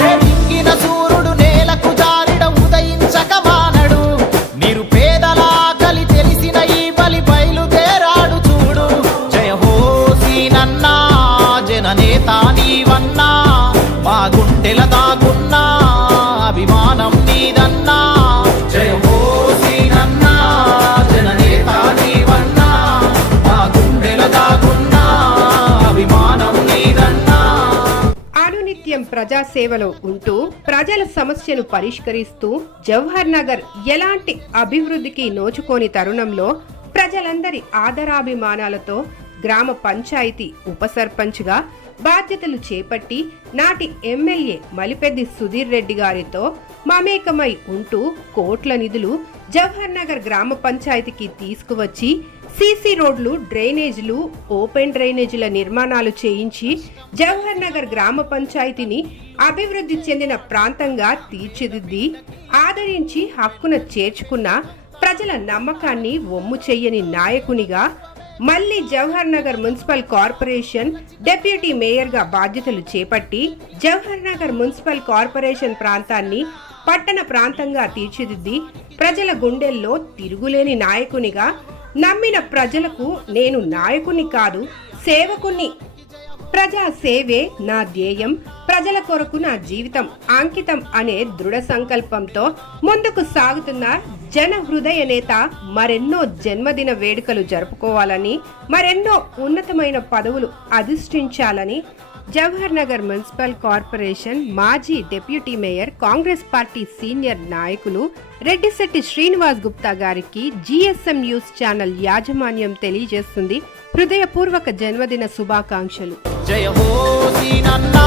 ఏ ఇంగిన సూర్యుడు నేలకు జారిడ ఉదయించక మానడు. నిరుపేదల ఆకలి తెలిసిన ఈ బలి బయలుదేరాడు చూడు. జయ హో సీనన్నా జననేత నీవన్నా మా గుండెల దాగున్నా అభిమానం నీదన్నా. ప్రజాసేవలో ఉంటూ ప్రజల సమస్యను పరిష్కరిస్తూ జవహర్ నగర్ ఎలాంటి అభివృద్ధికి నోచుకోని తరుణంలో ప్రజలందరి ఆదరాభిమానాలతో గ్రామ పంచాయతీ ఉప సర్పంచ్గా బాధ్యతలు చేపట్టి నాటి ఎమ్మెల్యే మలిపెద్ది సుధీర్ రెడ్డి గారితో మమేకమై ఉంటూ కోట్ల నిధులు జవహర్ నగర్ గ్రామ పంచాయతీకి తీసుకువచ్చి సీసీ రోడ్లు డ్రైనేజీలు ఓపెన్ డ్రైనేజీల నిర్మాణాలు చేయించి జవహర్ నగర్ గ్రామ పంచాయతీని అభివృద్ధి చెందిన ప్రాంతంగా తీర్చిదిద్ది ఆదరించి హక్కున చేర్చుకున్న ప్రజల నమ్మకాన్ని ఒమ్ము చెయ్యని నాయకునిగా మళ్ళీ Jawahar Nagar municipal corporation deputy మేయర్గా బాధ్యతలు చేపట్టి జవహర్ నగర్ మున్సిపల్ కార్పొరేషన్ ప్రాంతాన్ని పట్టణ ప్రాంతంగా తీర్చిదిద్ది ప్రజల గుండెల్లో తిరుగులేని నాయకునిగా నమ్మిన ప్రజలకు నేను నాయకుని కాదు సేవకుని ప్రజా సేవే నా ధ్యేయం ప్రజల కొరకు నా జీవితం అంకితం అనే దృఢ సంకల్పంతో ముందుకు సాగుతున్న జన హృదయ నేత మరెన్నో జన్మదిన వేడుకలు జరుపుకోవాలని మరెన్నో ఉన్నతమైన పదవులు అధిష్ఠించాలని జవహర్ నగర్ మున్సిపల్ కార్పొరేషన్ మాజీ deputy mayor Congress party senior నాయకులు రెడ్డిశెట్టి శ్రీనివాస్ గుప్తా గారికి జిఎస్ఎం న్యూస్ ఛానల్ యాజమాన్యం తెలియజేస్తుంది. హృదయపూర్వక జన్మదిన శుభాకాంక్షలు. జయ హో సీనన్నా.